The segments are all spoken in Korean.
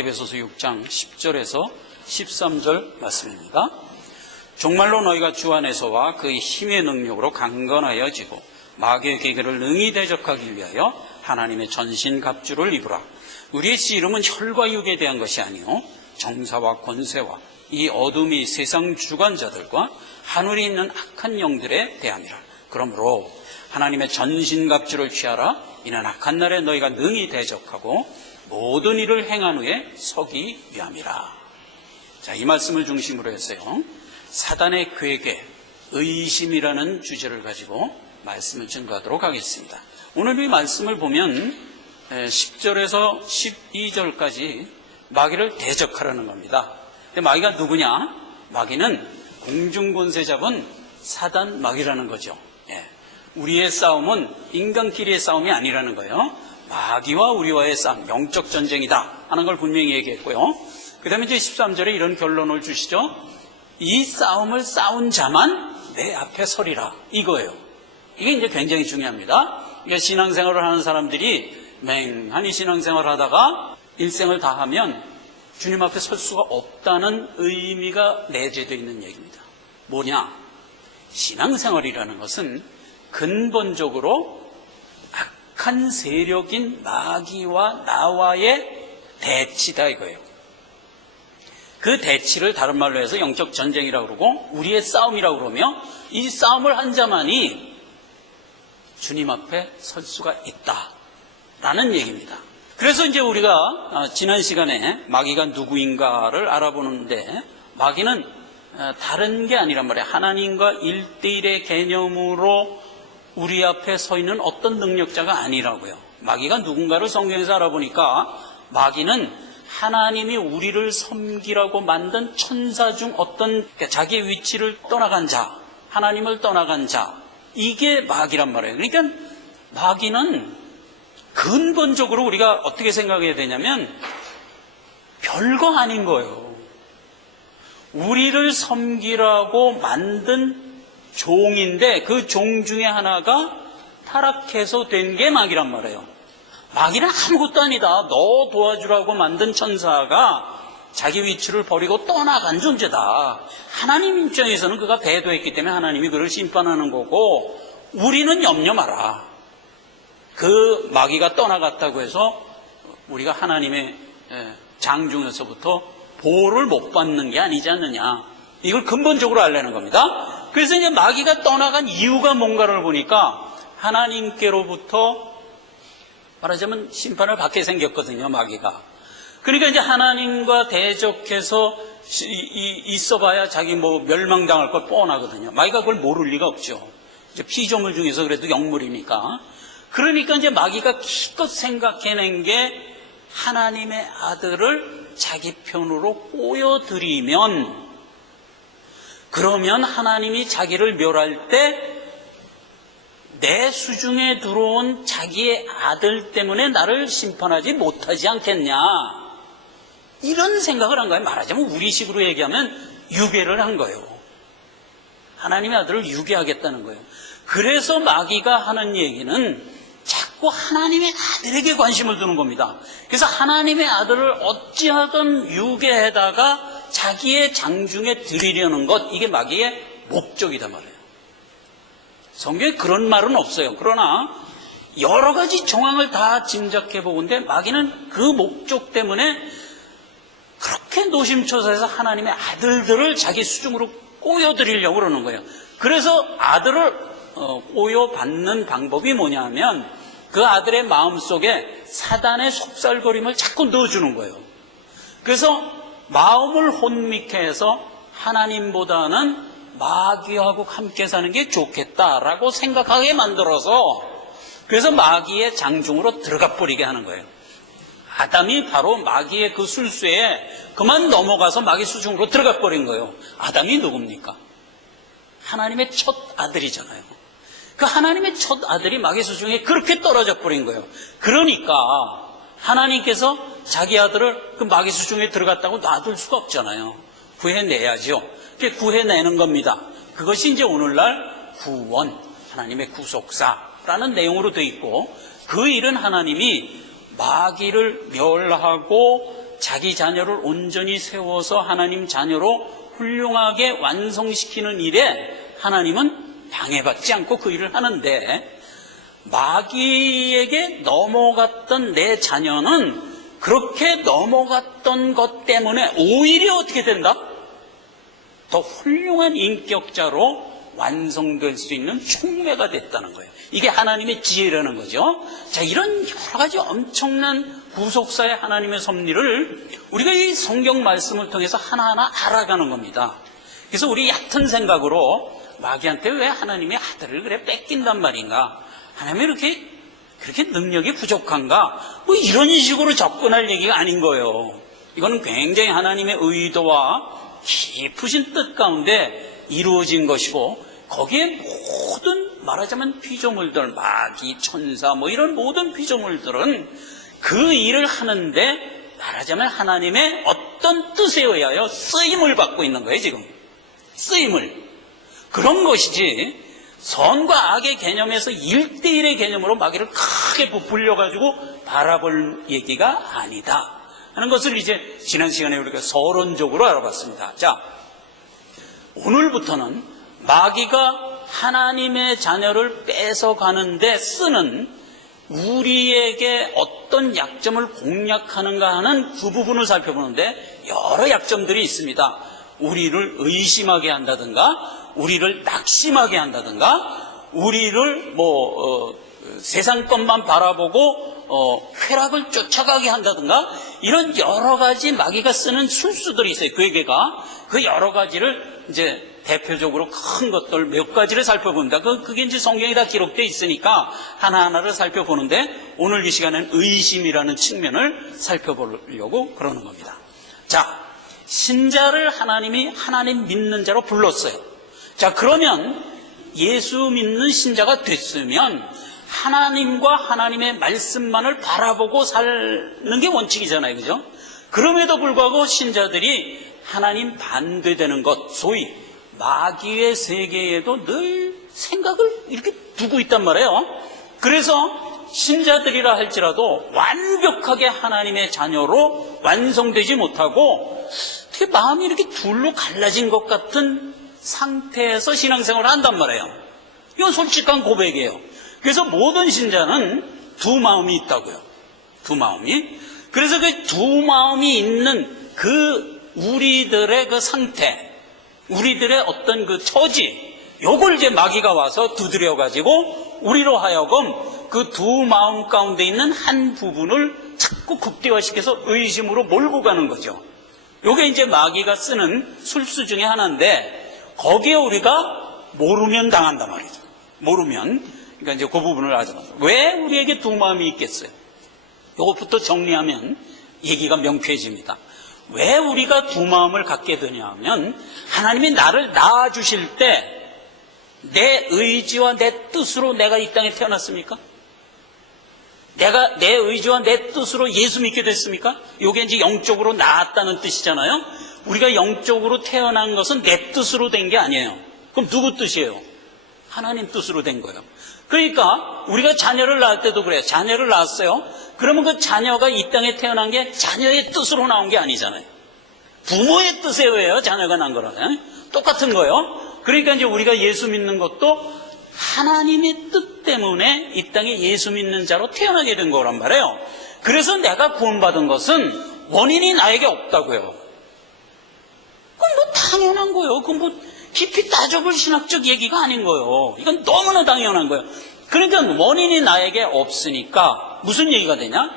에베소서 6장 10절에서 13절 말씀입니다. 정말로 너희가 주 안에서와 그의 힘의 능력으로 강건하여지고 마귀의 계계를 능히 대적하기 위하여 하나님의 전신갑주를 입으라. 우리의 씨름은 혈과 육에 대한 것이 아니요 정사와 권세와 이 어둠이 세상 주관자들과 하늘에 있는 악한 영들에 대함이라. 그러므로 하나님의 전신갑주를 취하라. 이는 악한 날에 너희가 능히 대적하고 모든 일을 행한 후에 서기 위함이라. 자, 이 말씀을 중심으로 해서요, 사단의 괴계, 의심이라는 주제를 가지고 말씀을 증거하도록 하겠습니다. 오늘 이 말씀을 보면 10절에서 12절까지 마귀를 대적하라는 겁니다. 근데 마귀가 누구냐? 마귀는 공중권세 잡은 사단 마귀라는 거죠. 우리의 싸움은 인간끼리의 싸움이 아니라는 거예요. 마귀와 우리와의 싸움, 영적 전쟁이다 하는 걸 분명히 얘기했고요. 그 다음에 이제 13절에 이런 결론을 주시죠. 이 싸움을 싸운 자만 내 앞에 서리라, 이거예요. 이게 이제 굉장히 중요합니다. 그러니까 신앙생활을 하는 사람들이 맹한히 신앙생활을 하다가 일생을 다하면 주님 앞에 설 수가 없다는 의미가 내재되어 있는 얘기입니다. 뭐냐? 신앙생활이라는 것은 근본적으로 악한 세력인 마귀와 나와의 대치다 이거예요. 그 대치를 다른 말로 해서 영적 전쟁이라고 그러고 우리의 싸움이라고 그러며, 이 싸움을 한 자만이 주님 앞에 설 수가 있다라는 얘기입니다. 그래서 이제 우리가 지난 시간에 마귀가 누구인가를 알아보는데, 마귀는 다른 게 아니란 말이에요. 하나님과 1대1의 개념으로 우리 앞에 서 있는 어떤 능력자가 아니라고요. 마귀가 누군가를 성경에서 알아보니까 마귀는 하나님이 우리를 섬기라고 만든 천사 중 어떤 자기의 위치를 떠나간 자, 하나님을 떠나간 자, 이게 마귀란 말이에요. 그러니까 마귀는 근본적으로 우리가 어떻게 생각해야 되냐면 별거 아닌 거예요. 우리를 섬기라고 만든 종인데 그 종 중에 하나가 타락해서 된 게 마귀란 말이에요. 마귀는 아무것도 아니다. 너 도와주라고 만든 천사가 자기 위치를 버리고 떠나간 존재다. 하나님 입장에서는 그가 배도했기 때문에 하나님이 그를 심판하는 거고, 우리는 염려 마라. 그 마귀가 떠나갔다고 해서 우리가 하나님의 장중에서부터 보호를 못 받는 게 아니지 않느냐. 이걸 근본적으로 알려는 겁니다. 그래서 이제 마귀가 떠나간 이유가 뭔가를 보니까 하나님께로부터 말하자면 심판을 받게 생겼거든요, 마귀가. 그러니까 이제 하나님과 대적해서 있어봐야 자기 멸망당할 걸 뻔하거든요. 마귀가 그걸 모를 리가 없죠. 이제 피조물 중에서 그래도 영물이니까. 그러니까 이제 마귀가 기껏 생각해낸 게 하나님의 아들을 자기 편으로 꼬여들이면, 그러면 하나님이 자기를 멸할 때 내 수중에 들어온 자기의 아들 때문에 나를 심판하지 못하지 않겠냐, 이런 생각을 한 거예요. 말하자면 우리식으로 얘기하면 유괴를 한 거예요. 하나님의 아들을 유괴하겠다는 거예요. 그래서 마귀가 하는 얘기는 자꾸 하나님의 아들에게 관심을 두는 겁니다. 그래서 하나님의 아들을 어찌하든 유괴해다가 자기의 장중에 들이려는 것, 이게 마귀의 목적이다 말이에요. 성경에 그런 말은 없어요. 그러나 여러 가지 정황을 다 짐작해 보건대 마귀는 그 목적 때문에 그렇게 노심초사해서 하나님의 아들들을 자기 수중으로 꼬여들이려고 그러는 거예요. 그래서 아들을 꼬여받는 방법이 뭐냐 하면 그 아들의 마음속에 사단의 속살거림을 자꾸 넣어주는 거예요. 그래서 마음을 혼미케 해서 하나님보다는 마귀하고 함께 사는 게 좋겠다라고 생각하게 만들어서, 그래서 마귀의 장중으로 들어가 버리게 하는 거예요. 아담이 바로 마귀의 그 술수에 그만 넘어가서 마귀 수중으로 들어가 버린 거예요. 아담이 누굽니까? 하나님의 첫 아들이잖아요. 그 하나님의 첫 아들이 마귀 수중에 그렇게 떨어져 버린 거예요. 그러니까 하나님께서 자기 아들을 그 마귀 수중에 들어갔다고 놔둘 수가 없잖아요. 구해내야죠. 구해내는 겁니다. 그것이 이제 오늘날 구원, 하나님의 구속사라는 내용으로 되어 있고, 그 일은 하나님이 마귀를 멸하고 자기 자녀를 온전히 세워서 하나님 자녀로 훌륭하게 완성시키는 일에 하나님은 방해받지 않고 그 일을 하는데, 마귀에게 넘어갔던 내 자녀는 그렇게 넘어갔던 것 때문에 오히려 어떻게 된다? 더 훌륭한 인격자로 완성될 수 있는 촉매가 됐다는 거예요. 이게 하나님의 지혜라는 거죠. 자, 이런 여러 가지 엄청난 구속사의 하나님의 섭리를 우리가 이 성경 말씀을 통해서 하나하나 알아가는 겁니다. 그래서 우리 얕은 생각으로 마귀한테 왜 하나님의 아들을 그래 뺏긴단 말인가? 하나님이 그렇게 능력이 부족한가? 뭐 이런 식으로 접근할 얘기가 아닌 거예요. 이거는 굉장히 하나님의 의도와 깊으신 뜻 가운데 이루어진 것이고, 거기에 모든 말하자면 피조물들, 마귀, 천사 뭐 이런 모든 피조물들은 그 일을 하는데 말하자면 하나님의 어떤 뜻에 의하여 쓰임을 받고 있는 거예요. 지금 쓰임을, 그런 것이지 선과 악의 개념에서 1대1의 개념으로 마귀를 크게 부풀려가지고 바라볼 얘기가 아니다 하는 것을 이제 지난 시간에 우리가 서론적으로 알아봤습니다. 자, 오늘부터는 마귀가 하나님의 자녀를 뺏어가는데 쓰는 우리에게 어떤 약점을 공략하는가 하는 그 부분을 살펴보는데, 여러 약점들이 있습니다. 우리를 의심하게 한다든가, 우리를 낙심하게 한다든가, 우리를 세상 것만 바라보고 쾌락을 쫓아가게 한다든가, 이런 여러 가지 마귀가 쓰는 술수들이 있어요. 그에게가 그 여러 가지를 이제 대표적으로 큰 것들 몇 가지를 살펴본다. 그게 이제 성경에 다 기록되어 있으니까 하나하나를 살펴보는데, 오늘 이 시간에는 의심이라는 측면을 살펴보려고 그러는 겁니다. 자, 신자를 하나님이 하나님 믿는 자로 불렀어요. 자, 그러면 예수 믿는 신자가 됐으면 하나님과 하나님의 말씀만을 바라보고 사는 게 원칙이잖아요. 그죠? 그럼에도 불구하고 신자들이 하나님 반대되는 것, 소위 마귀의 세계에도 늘 생각을 이렇게 두고 있단 말이에요. 그래서 신자들이라 할지라도 완벽하게 하나님의 자녀로 완성되지 못하고 어떻게 마음이 이렇게 둘로 갈라진 것 같은 상태에서 신앙생활을 한단 말이에요. 이건 솔직한 고백이에요. 그래서 모든 신자는 두 마음이 있다고요. 두 마음이. 그래서 그 두 마음이 있는 그 우리들의 그 상태, 우리들의 어떤 그 처지, 요걸 이제 마귀가 와서 두드려가지고 우리로 하여금 그 두 마음 가운데 있는 한 부분을 자꾸 극대화시켜서 의심으로 몰고 가는 거죠. 요게 이제 마귀가 쓰는 술수 중에 하나인데, 거기에 우리가 모르면 당한단 말이죠. 모르면. 그러니까 이제 그 부분을 알아서 왜 우리에게 두 마음이 있겠어요? 요것부터 정리하면 얘기가 명쾌해집니다. 왜 우리가 두 마음을 갖게 되냐 하면, 하나님이 나를 낳아주실 때 내 의지와 내 뜻으로 내가 이 땅에 태어났습니까? 내가 내 의지와 내 뜻으로 예수 믿게 됐습니까? 이게 이제 영적으로 낳았다는 뜻이잖아요. 우리가 영적으로 태어난 것은 내 뜻으로 된 게 아니에요. 그럼 누구 뜻이에요? 하나님 뜻으로 된 거예요. 그러니까 우리가 자녀를 낳을 때도 그래요. 자녀를 낳았어요. 그러면 그 자녀가 이 땅에 태어난 게 자녀의 뜻으로 나온 게 아니잖아요. 부모의 뜻에 의해요. 자녀가 난 거라요. 똑같은 거예요. 그러니까 이제 우리가 예수 믿는 것도 하나님의 뜻 때문에 이 땅에 예수 믿는 자로 태어나게 된 거란 말이에요. 그래서 내가 구원받은 것은 원인이 나에게 없다고요. 그건 뭐 당연한 거예요. 그건 뭐 깊이 따져볼 신학적 얘기가 아닌 거예요. 이건 너무나 당연한 거예요. 그러니까 원인이 나에게 없으니까 무슨 얘기가 되냐?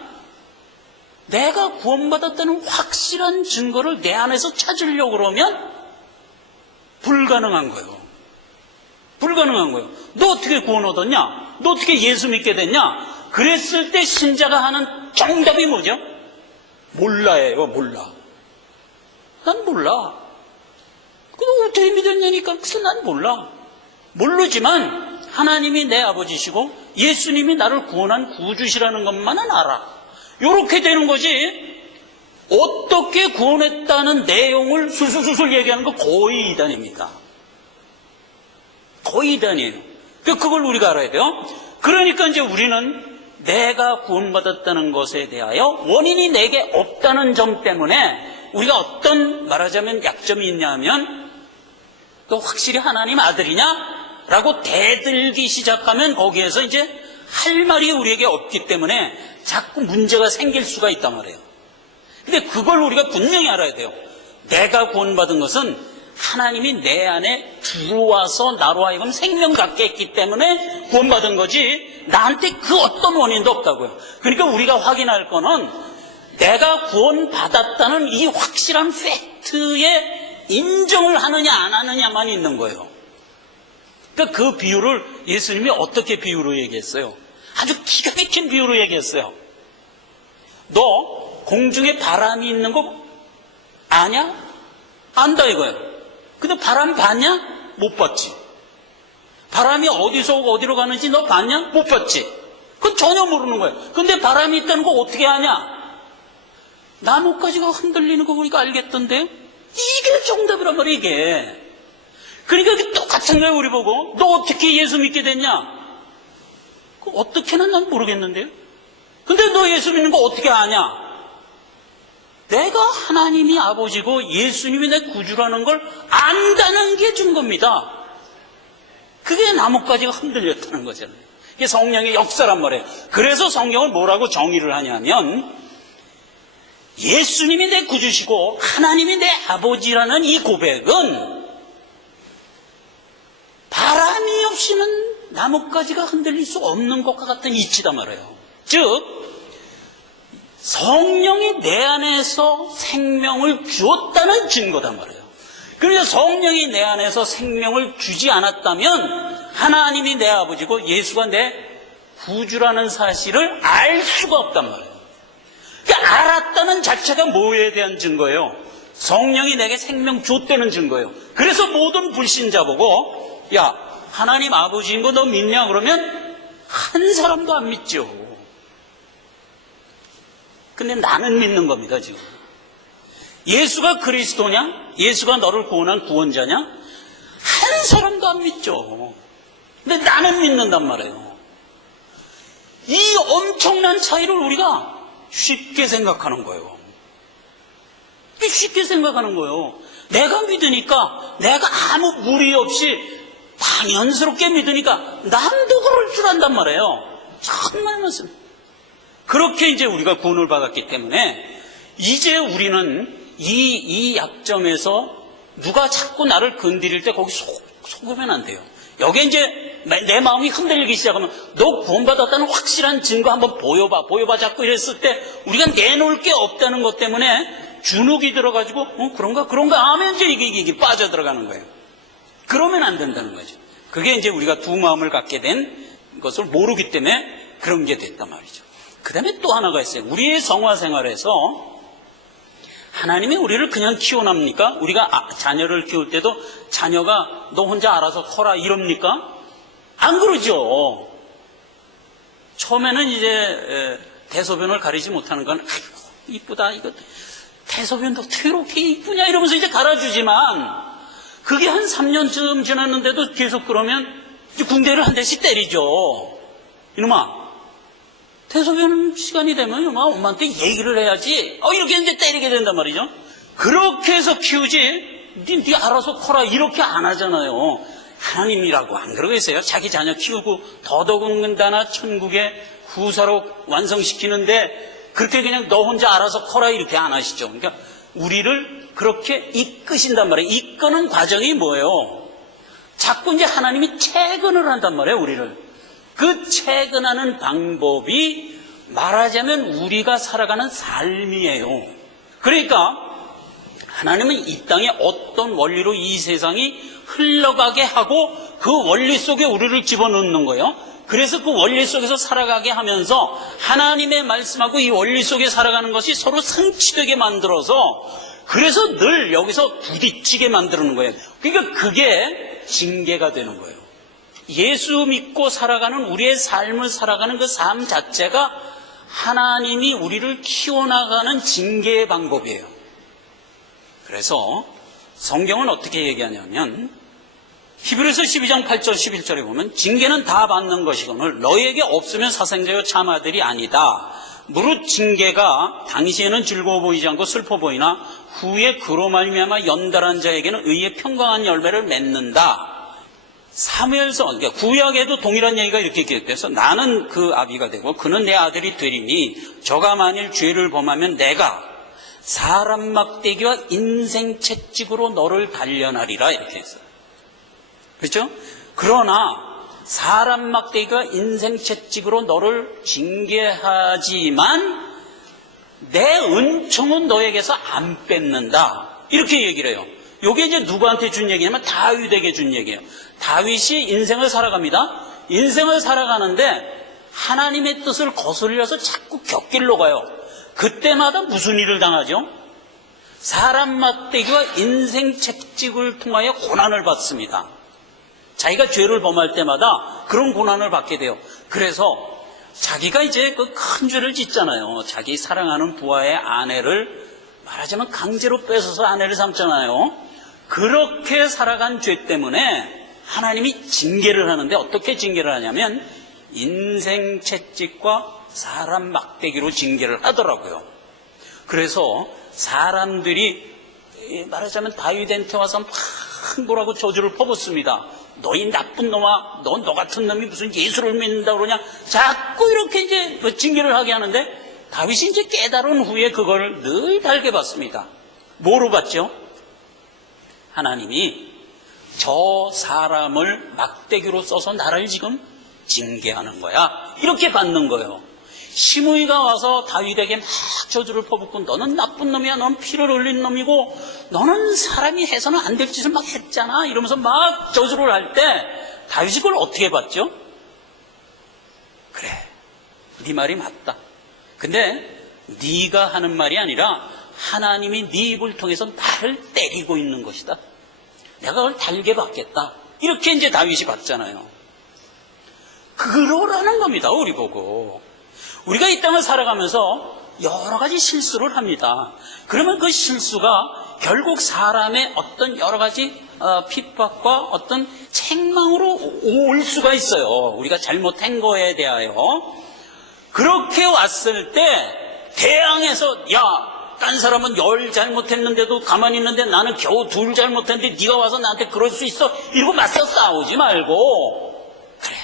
내가 구원받았다는 확실한 증거를 내 안에서 찾으려고 그러면 불가능한 거예요. 불가능한 거예요. 너 어떻게 구원 얻었냐? 너 어떻게 예수 믿게 됐냐? 그랬을 때 신자가 하는 정답이 뭐죠? 몰라예요. 몰라. 난 몰라. 그럼 어떻게 믿었냐니까. 그래서 난 몰라. 모르지만 하나님이 내 아버지시고 예수님이 나를 구원한 구주시라는 것만은 알아. 이렇게 되는 거지. 어떻게 구원했다는 내용을 술술술 얘기하는 거 거의 이단입니다. 거의 이단이에요. 그걸 우리가 알아야 돼요. 그러니까 이제 우리는 내가 구원받았다는 것에 대하여 원인이 내게 없다는 점 때문에 우리가 어떤 말하자면 약점이 있냐 하면 또 확실히 하나님 아들이냐? 라고 대들기 시작하면 거기에서 이제 할 말이 우리에게 없기 때문에 자꾸 문제가 생길 수가 있단 말이에요. 근데 그걸 우리가 분명히 알아야 돼요. 내가 구원받은 것은 하나님이 내 안에 들어와서 나로 하여금 생명 갖게 했기 때문에 구원받은 거지 나한테 그 어떤 원인도 없다고요. 그러니까 우리가 확인할 거는 내가 구원받았다는 이 확실한 팩트에 인정을 하느냐 안 하느냐만 있는 거예요. 그러니까 그 비유를 예수님이 어떻게 비유로 얘기했어요? 아주 기가 막힌 비유로 얘기했어요. 너 공중에 바람이 있는 거 아냐? 안다 이거예요. 근데 바람이 봤냐? 못 봤지. 바람이 어디서 오고 어디로 가는지 너 봤냐? 못 봤지. 그건 전혀 모르는 거예요. 근데 바람이 있다는 거 어떻게 아냐? 나뭇가지가 흔들리는 거 보니까 알겠던데? 이게 정답이란 말이야 이게. 그러니까 똑같은 거예요 우리 보고. 너 어떻게 예수 믿게 됐냐? 어떻게는 난 모르겠는데요. 근데 너 예수 믿는 거 어떻게 아냐? 내가 하나님이 아버지고 예수님이 내 구주라는 걸 안다는 게 증거입니다. 그게 나뭇가지가 흔들렸다는 거잖아요. 이게 성령의 역사란 말이에요. 그래서 성경을 뭐라고 정의를 하냐면 예수님이 내 구주시고 하나님이 내 아버지라는 이 고백은 바람이 없이는 나뭇가지가 흔들릴 수 없는 것과 같은 이치다 말이에요. 즉 성령이 내 안에서 생명을 주었다는 증거단 말이에요. 그래서 성령이 내 안에서 생명을 주지 않았다면 하나님이 내 아버지고 예수가 내 구주라는 사실을 알 수가 없단 말이에요. 그러니까 알았다는 자체가 뭐에 대한 증거예요? 성령이 내게 생명 줬다는 증거예요. 그래서 모든 불신자 보고 야 하나님 아버지인 거 너 믿냐? 그러면 한 사람도 안 믿죠. 근데 나는 믿는 겁니다 지금. 예수가 그리스도냐? 예수가 너를 구원한 구원자냐? 한 사람도 안 믿죠. 근데 나는 믿는단 말이에요. 이 엄청난 차이를 우리가 쉽게 생각하는 거예요. 쉽게 생각하는 거예요. 내가 믿으니까 내가 아무 무리 없이 당연스럽게 믿으니까 남도 그럴 줄 안단 말이에요. 정말 맞습니다. 그렇게 이제 우리가 구원을 받았기 때문에 이제 우리는 이 약점에서 누가 자꾸 나를 건드릴 때 거기 속으면 안 돼요. 여기에 이제 내 마음이 흔들리기 시작하면 너 구원받았다는 확실한 증거 한번 보여봐 자꾸 이랬을 때 우리가 내놓을 게 없다는 것 때문에 주눅이 들어가지고 그런가 하면 이제 이게 빠져들어가는 거예요. 그러면 안 된다는 거죠. 그게 이제 우리가 두 마음을 갖게 된 것을 모르기 때문에 그런 게 됐단 말이죠. 그 다음에 또 하나가 있어요. 우리의 성화 생활에서 하나님이 우리를 그냥 키워납니까? 우리가 자녀를 키울 때도 자녀가 너 혼자 알아서 커라 이럽니까? 안 그러죠. 처음에는 이제 대소변을 가리지 못하는 건 아이고 이쁘다 이거 대소변도 어떻게 이렇게 이쁘냐 이러면서 이제 갈아주지만 그게 한 3년쯤 지났는데도 계속 그러면 이제 군대를 한 대씩 때리죠. 이놈아 대소변 시간이 되면 엄마한테 얘기를 해야지. 이렇게 이제 때리게 된단 말이죠. 그렇게 해서 키우지. 네 알아서 커라 이렇게 안 하잖아요. 하나님이라고 안 그러고 있어요. 자기 자녀 키우고 더더군다나 천국의 후사로 완성시키는데 그렇게 그냥 너 혼자 알아서 커라 이렇게 안 하시죠. 그러니까 우리를 그렇게 이끄신단 말이에요. 이끄는 과정이 뭐예요? 자꾸 이제 하나님이 채근을 한단 말이에요. 우리를. 그 채근하는 방법이 말하자면 우리가 살아가는 삶이에요. 그러니까 하나님은 이 땅에 어떤 원리로 이 세상이 흘러가게 하고 그 원리 속에 우리를 집어넣는 거예요. 그래서 그 원리 속에서 살아가게 하면서 하나님의 말씀하고 이 원리 속에 살아가는 것이 서로 상치되게 만들어서 그래서 늘 여기서 부딪히게 만드는 거예요. 그러니까 그게 징계가 되는 거예요. 예수 믿고 살아가는 우리의 삶을 살아가는 그 삶 자체가 하나님이 우리를 키워나가는 징계의 방법이에요. 그래서 성경은 어떻게 얘기하냐면 히브리서 12장 8절 11절에 보면 징계는 다 받는 것이거늘 너희에게 없으면 사생자여 참아들이 아니다. 무릇 징계가 당시에는 즐거워 보이지 않고 슬퍼 보이나 후에 그로 말미암아 연달한 자에게는 의의 평강한 열매를 맺는다. 사무엘서, 그러니까 구약에도 동일한 얘기가 이렇게 기록돼서 나는 그 아비가 되고 그는 내 아들이 되리니 저가 만일 죄를 범하면 내가 사람 막대기와 인생 채찍으로 너를 단련하리라 이렇게 했어요. 그렇죠? 그러나 사람 막대기와 인생 채찍으로 너를 징계하지만 내 은총은 너에게서 안 뺏는다. 이렇게 얘기를 해요. 이게 이제 누구한테 준 얘기냐면 다윗에게 준 얘기예요. 다윗이 인생을 살아갑니다. 인생을 살아가는데 하나님의 뜻을 거스르려서 자꾸 곁길로 가요. 그때마다 무슨 일을 당하죠? 사람 막대기와 인생 채찍을 통하여 고난을 받습니다. 자기가 죄를 범할 때마다 그런 고난을 받게 돼요. 그래서 자기가 이제 그 큰 죄를 짓잖아요. 자기 사랑하는 부하의 아내를 말하자면 강제로 뺏어서 아내를 삼잖아요. 그렇게 살아간 죄 때문에 하나님이 징계를 하는데 어떻게 징계를 하냐면 인생 채찍과 사람 막대기로 징계를 하더라고요. 그래서 사람들이 말하자면 다윗한테 와서 막 뭐라고 저주를 퍼붓습니다. 너희 나쁜 놈아, 너 같은 놈이 무슨 예수를 믿는다 그러냐. 자꾸 이렇게 이제 징계를 하게 하는데 다윗이 이제 깨달은 후에 그걸 늘 달게 받습니다. 뭐로 받죠? 하나님이 저 사람을 막대기로 써서 나를 지금 징계하는 거야. 이렇게 받는 거예요. 시므이가 와서 다윗에게 막 저주를 퍼붓고 너는 나쁜 놈이야. 너는 피를 흘린 놈이고 너는 사람이 해서는 안 될 짓을 막 했잖아. 이러면서 막 저주를 할 때 다윗이 그걸 어떻게 받죠? 그래, 네 말이 맞다. 근데 네가 하는 말이 아니라 하나님이 네 입을 통해서 나를 때리고 있는 것이다. 내가 그걸 달게 받겠다. 이렇게 이제 다윗이 받잖아요. 그러라는 겁니다. 우리 보고. 우리가 이 땅을 살아가면서 여러 가지 실수를 합니다. 그러면 그 실수가 결국 사람의 어떤 여러 가지 핍박과 어떤 책망으로 올 수가 있어요. 우리가 잘못한 거에 대하여. 그렇게 왔을 때 대항해서 딴 사람은 10 잘못했는데도 가만히 있는데 나는 겨우 2 잘못했는데 네가 와서 나한테 그럴 수 있어. 이러고 맞서 싸우지 말고 그래,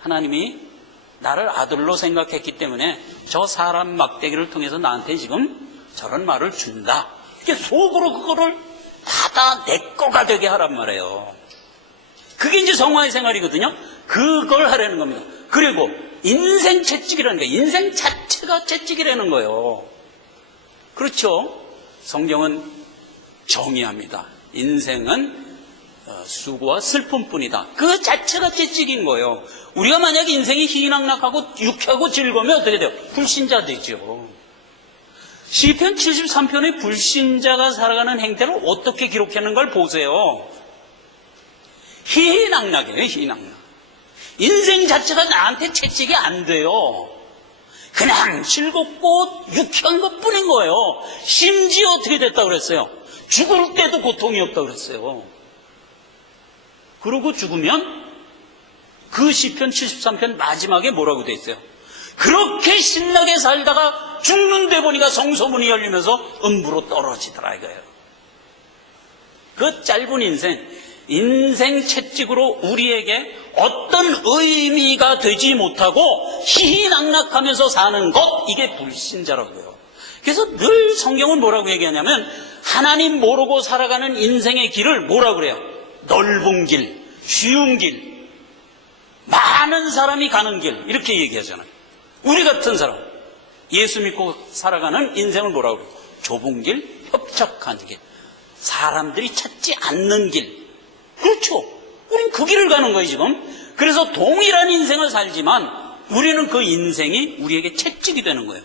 하나님이 나를 아들로 생각했기 때문에 저 사람 막대기를 통해서 나한테 지금 저런 말을 준다. 이렇게 속으로 그거를 다 내 거가 되게 하란 말이에요. 그게 이제 성화의 생활이거든요. 그걸 하라는 겁니다. 그리고 인생 채찍이라는 거예요. 인생 자체가 채찍이라는 거예요. 그렇죠? 성경은 정의합니다. 인생은 수고와 슬픔뿐이다. 그 자체가 채찍인 거예요. 우리가 만약에 인생이 희낙낙하고 유쾌하고 즐거우면 어떻게 돼요? 불신자 되죠. 시편 73편의 불신자가 살아가는 행태를 어떻게 기록하는 걸 보세요. 희낙낙이에요. 희낙낙. 인생 자체가 나한테 채찍이 안 돼요. 그냥 즐겁고 유쾌한 것뿐인 거예요. 심지어 어떻게 됐다고 그랬어요? 죽을 때도 고통이 없다고 그랬어요. 그러고 죽으면 그 시편 73편 마지막에 뭐라고 돼 있어요? 그렇게 신나게 살다가 죽는데 보니까 성소문이 열리면서 음부로 떨어지더라 이거예요. 그 짧은 인생 채찍으로 우리에게 어떤 의미가 되지 못하고 희희낙낙하면서 사는 것, 이게 불신자라고요. 그래서 늘 성경은 뭐라고 얘기하냐면 하나님 모르고 살아가는 인생의 길을 뭐라고 그래요? 넓은 길, 쉬운 길, 많은 사람이 가는 길, 이렇게 얘기하잖아요. 우리 같은 사람, 예수 믿고 살아가는 인생을 뭐라고 그래요? 좁은 길, 협착한 길, 사람들이 찾지 않는 길. 그렇죠. 우린 그 길을 가는 거예요 지금. 그래서 동일한 인생을 살지만 우리는 그 인생이 우리에게 채찍이 되는 거예요.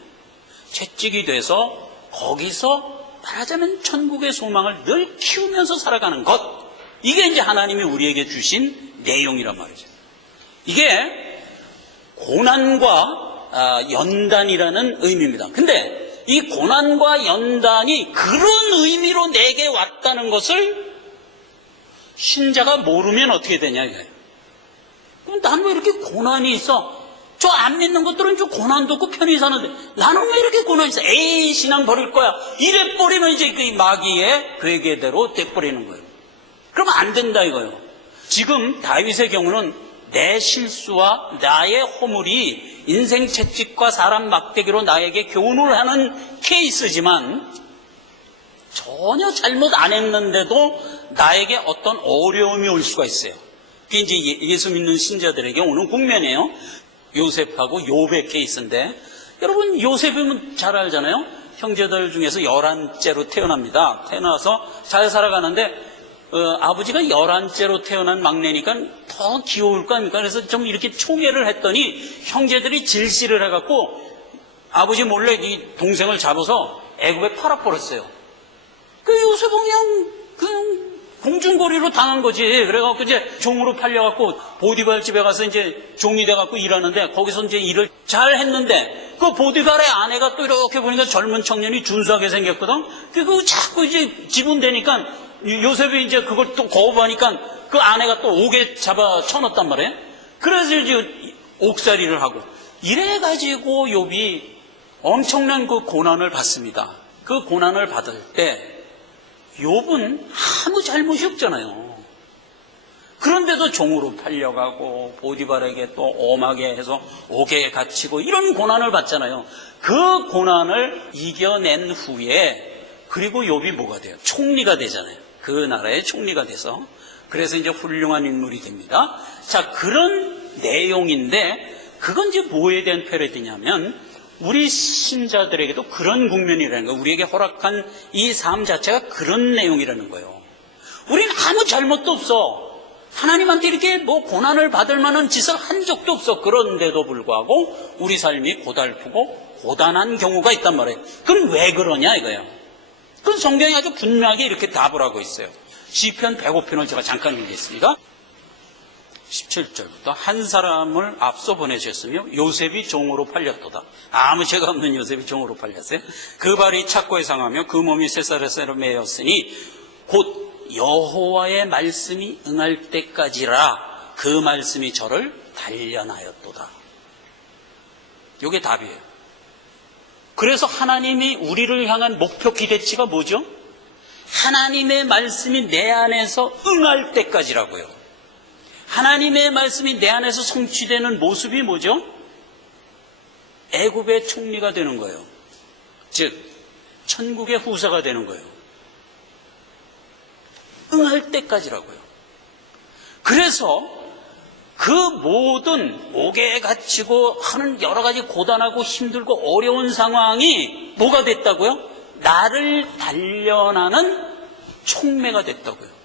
채찍이 돼서 거기서 말하자면 천국의 소망을 늘 키우면서 살아가는 것, 이게 이제 하나님이 우리에게 주신 내용이란 말이죠. 이게 고난과 연단이라는 의미입니다. 근데 이 고난과 연단이 그런 의미로 내게 왔다는 것을 신자가 모르면 어떻게 되냐 이거예요. 그럼 난 왜 이렇게 고난이 있어? 저 안 믿는 것들은 좀 고난도 없고 편히 사는데 나는 왜 이렇게 고난이 있어? 에이, 신앙 버릴 거야. 이래 버리면 이제 그 마귀의 괴계대로 돼버리는 거예요. 그러면 안 된다 이거예요. 지금 다윗의 경우는 내 실수와 나의 허물이 인생 채찍과 사람 막대기로 나에게 교훈을 하는 케이스지만 전혀 잘못 안 했는데도 나에게 어떤 어려움이 올 수가 있어요. 그게 이제 예수 믿는 신자들에게 오는 국면이에요. 요셉하고 욥의 케이스인데, 여러분 요셉이면 잘 알잖아요. 형제들 중에서 11째로 태어납니다. 태어나서 잘 살아가는데 아버지가 11째로 태어난 막내니까 더 귀여울 거 아닙니까? 그래서 좀 이렇게 총애를 했더니 형제들이 질시를 해갖고 아버지 몰래 이 동생을 잡아서 애굽에 팔아버렸어요. 그 요셉은 그냥 공중거리로 당한 거지. 그래갖고 이제 종으로 팔려갖고 보디발 집에 가서 이제 종이 돼갖고 일하는데, 거기서 이제 일을 잘 했는데 그 보디발의 아내가 또 이렇게 보니까 젊은 청년이 준수하게 생겼거든. 그거 자꾸 이제 지분되니까 요셉이 이제 그걸 또 거부하니까 그 아내가 또 옥에 잡아 쳐넣었단 말이에요. 그래서 이제 옥살이를 하고 이래가지고 욥이 엄청난 그 고난을 받습니다. 그 고난을 받을 때 욥은 아무 잘못이 없잖아요. 그런데도 종으로 팔려가고 보디발에게 또 엄하게 해서 옥에 갇히고 이런 고난을 받잖아요. 그 고난을 이겨낸 후에 그리고 욥이 뭐가 돼요? 총리가 되잖아요. 그 나라의 총리가 돼서. 그래서 이제 훌륭한 인물이 됩니다. 자, 그런 내용인데 그건 이제 뭐에 대한 패러디냐면 우리 신자들에게도 그런 국면이라는 거예요. 우리에게 허락한 이 삶 자체가 그런 내용이라는 거예요. 우리는 아무 잘못도 없어. 하나님한테 이렇게 뭐 고난을 받을 만한 짓을 한 적도 없어. 그런데도 불구하고 우리 삶이 고달프고 고단한 경우가 있단 말이에요. 그럼 왜 그러냐 이거예요. 그건 성경이 아주 분명하게 이렇게 답을 하고 있어요. 시편 105편을 제가 잠깐 읽겠습니다. 17절부터 한 사람을 앞서 보내셨으며 요셉이 종으로 팔렸도다. 아무 죄가 없는 요셉이 종으로 팔렸어요. 그 발이 착고에 상하며 그 몸이 쇠사슬로 매였으니 곧 여호와의 말씀이 응할 때까지라 그 말씀이 저를 단련하였도다. 이게 답이에요. 그래서 하나님이 우리를 향한 목표 기대치가 뭐죠? 하나님의 말씀이 내 안에서 응할 때까지라고요. 하나님의 말씀이 내 안에서 성취되는 모습이 뭐죠? 애굽의 총리가 되는 거예요. 즉 천국의 후사가 되는 거예요. 응할 때까지라고요. 그래서 그 모든 옥에 갇히고 하는 여러 가지 고단하고 힘들고 어려운 상황이 뭐가 됐다고요? 나를 단련하는 촉매가 됐다고요.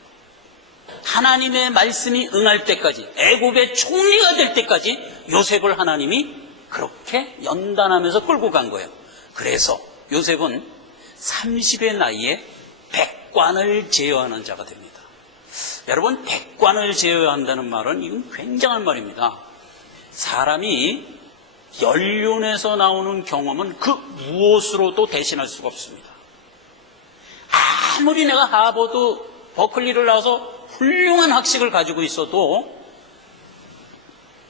하나님의 말씀이 응할 때까지, 애굽의 총리가 될 때까지 요셉을 하나님이 그렇게 연단하면서 끌고 간 거예요. 그래서 요셉은 30의 나이에 백관을 제어하는 자가 됩니다. 여러분, 백관을 제어한다는 말은 이건 굉장한 말입니다. 사람이 연륜에서 나오는 경험은 그 무엇으로도 대신할 수가 없습니다. 아무리 내가 하버드, 버클리를 나와서 훌륭한 학식을 가지고 있어도